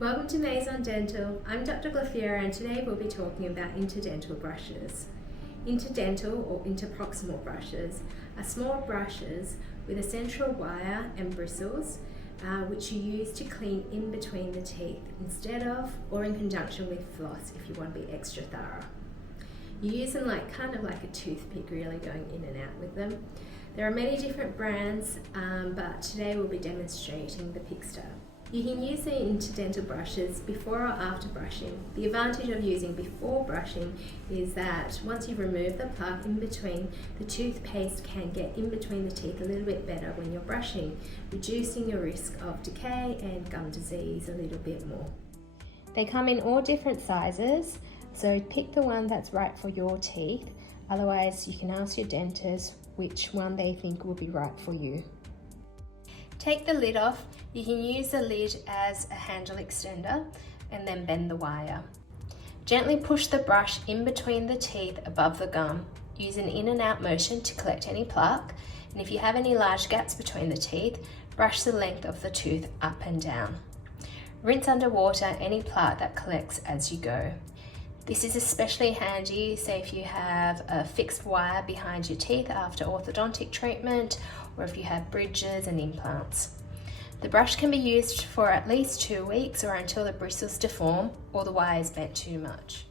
Welcome to Maison Dental. I'm Dr. Glafira and today we'll be talking about interdental brushes. Interdental or interproximal brushes are small brushes with a central wire and bristles which you use to clean in between the teeth instead of or in conjunction with floss if you want to be extra thorough. You use them kind of like a toothpick, really going in and out with them. There are many different brands, but today we'll be demonstrating the Piksters. You can use the interdental brushes before or after brushing. The advantage of using before brushing is that once you remove the plaque in between, the toothpaste can get in between the teeth a little bit better when you're brushing, reducing your risk of decay and gum disease a little bit more. They come in all different sizes, so pick the one that's right for your teeth. Otherwise, you can ask your dentist which one they think will be right for you. Take the lid off. You can use the lid as a handle extender and then bend the wire. Gently push the brush in between the teeth above the gum. Use an in and out motion to collect any plaque, and if you have any large gaps between the teeth, brush the length of the tooth up and down. Rinse under water any plaque that collects as you go. This is especially handy, say if you have a fixed wire behind your teeth after orthodontic treatment, or if you have bridges and implants. The brush can be used for at least 2 weeks or until the bristles deform or the wire is bent too much.